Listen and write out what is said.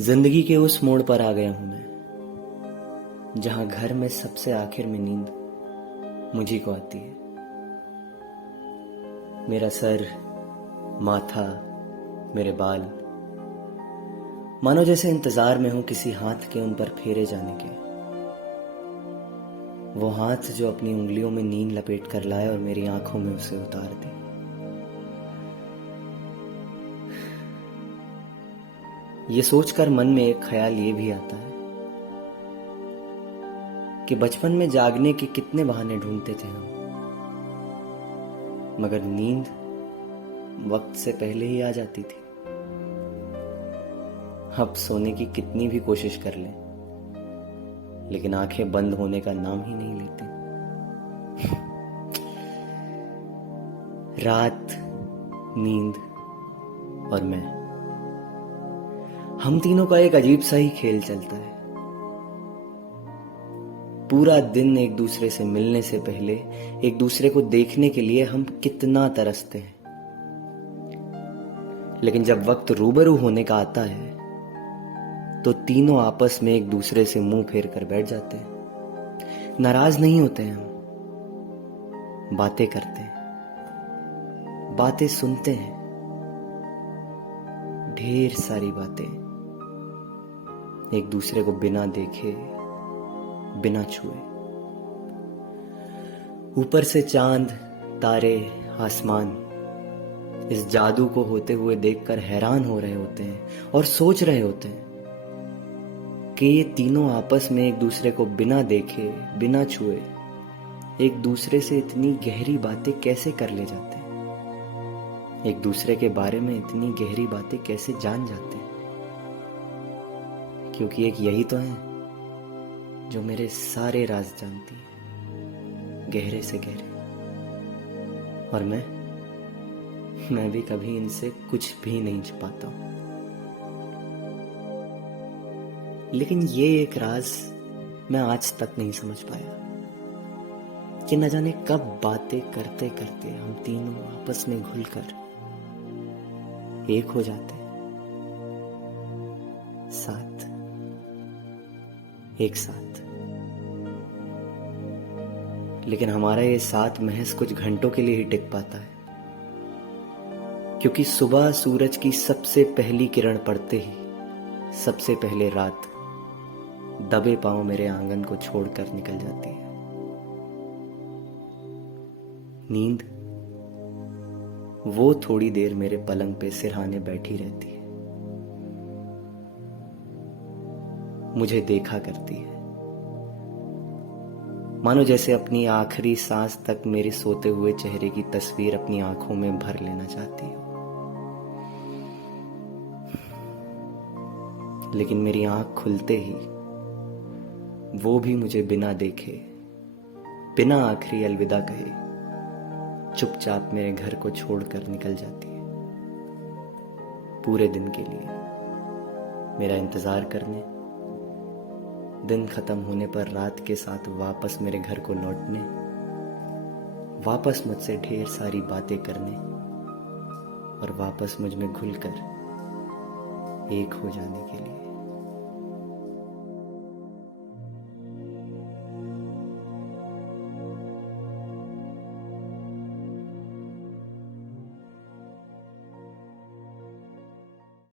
जिंदगी के उस मोड़ पर आ गया हूं मैं, जहां घर में सबसे आखिर में नींद मुझी को आती है। मेरा सर, माथा, मेरे बाल, मानो जैसे इंतजार में हूं किसी हाथ के उन पर फेरे जाने के। वो हाथ जो अपनी उंगलियों में नींद लपेट कर लाए और मेरी आंखों में उसे उतार दे। ये सोचकर मन में एक ख्याल ये भी आता है कि बचपन में जागने के कितने बहाने ढूंढते थे हम, मगर नींद वक्त से पहले ही आ जाती थी। अब सोने की कितनी भी कोशिश कर लें, लेकिन आंखें बंद होने का नाम ही नहीं लेते। रात, नींद और मैं, हम तीनों का एक अजीब सा ही खेल चलता है। पूरा दिन एक दूसरे से मिलने से पहले एक दूसरे को देखने के लिए हम कितना तरसते हैं, लेकिन जब वक्त रूबरू होने का आता है तो तीनों आपस में एक दूसरे से मुंह फेर कर बैठ जाते हैं। नाराज नहीं होते हैं, हम बातें करते हैं, बातें सुनते हैं, ढेर सारी बातें, एक दूसरे को बिना देखे, बिना छुए। ऊपर से चांद, तारे, आसमान इस जादू को होते हुए देखकर हैरान हो रहे होते हैं और सोच रहे होते हैं कि ये तीनों आपस में एक दूसरे को बिना देखे, बिना छुए, एक दूसरे से इतनी गहरी बातें कैसे कर ले जाते हैं, एक दूसरे के बारे में इतनी गहरी बातें कैसे जान जाते हैं। क्योंकि एक यही तो है जो मेरे सारे राज जानती है, गहरे से गहरे। और मैं भी कभी इनसे कुछ भी नहीं छुपाता हूं। लेकिन ये एक राज मैं आज तक नहीं समझ पाया कि न जाने कब बातें करते करते हम तीनों आपस में घुलकर एक हो जाते, साथ, एक साथ। लेकिन हमारा ये साथ महज कुछ घंटों के लिए ही टिक पाता है, क्योंकि सुबह सूरज की सबसे पहली किरण पड़ते ही सबसे पहले रात दबे पांव मेरे आंगन को छोड़कर निकल जाती है। नींद वो थोड़ी देर मेरे पलंग पे सिरहाने बैठी रहती है, मुझे देखा करती है, मानो जैसे अपनी आखिरी सांस तक मेरे सोते हुए चेहरे की तस्वीर अपनी आंखों में भर लेना चाहती हो। लेकिन मेरी आंख खुलते ही वो भी मुझे बिना देखे, बिना आखिरी अलविदा कहे चुपचाप मेरे घर को छोड़कर निकल जाती है, पूरे दिन के लिए मेरा इंतजार करने, दिन खत्म होने पर रात के साथ वापस मेरे घर को लौटने, वापस मुझसे ढेर सारी बातें करने और वापस मुझ में घुलकर एक हो जाने के लिए।